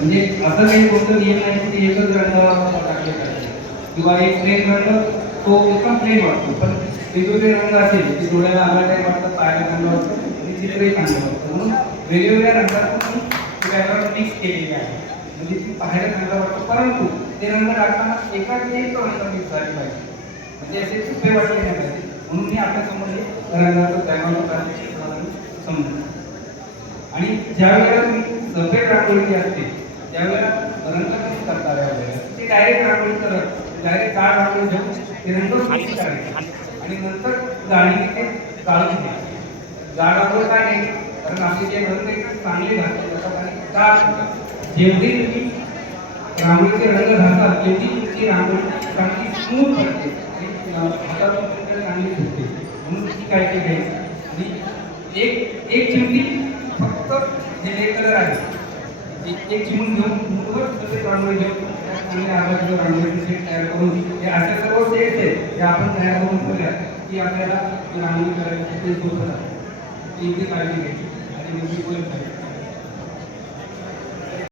म्हणजे असं काही कोणतं नियम नाही की एकच रंग टाकले पाहिजे किंवा एक प्लेन रंग तो एकदम प्लेन वाटतो, पण वेगवेगळे रंग असेल की डोळ्याला आगळाटाईप वाटतं, पायाला चांगलं वाटतं आणि चित्रही चांगलं वाटतं. म्हणून वेगवेगळ्या रंगातून बॅकग्राऊंड मिक्स केलेले आहे, म्हणजे ती पाहायला चांगलं वाटतं, परंतु ते रंग टाकताना एकाच एक रंग मिक्स झाले पाहिजे, म्हणजे असे चुपे वाटले नाही पाहिजे. म्हणून मी आपल्यासमोर हे रंगाचं बॅकग्राऊंड समजतो. आणि ज्या वेळेला तुम्ही सफेद रांगोळी असते त्यावेळेला रंग कमी करता यावेळेला ते डायरेक्ट रांगोळी करत डायरेक्ट काळ रांगोळी घेऊन ते रंग मिक्स करायचे आणि नंतर गाडीने ते गाळून घ्यायचे. जाड रांगोळी काय आहे, कारण आपले जे रंग एकदम चांगले घालतात आणि जाड होतात. जेवढी तुम्ही रांगोळीचे रंग घालतात तेवढी तुमची रांगोळी चांगली स्मूथ पडते आणि हातातून चांगली सुटते. म्हणून ती काळजी घ्यायची. आणि एक एक चिमटी फक्त जे रेड कलर आहे एक चिमून घेऊन मूठभर सफेद रांगोळी घेऊन चांगल्या आकाराचे रांगोळीचे सेट तयार करून हे असे सर्व सेट आहेत जे आपण तयार करून ठेवल्या की आपल्याला रांगोळी करायची ते सोपं जातं. ती इथे काळजी घ्यायची आणि म्हणजे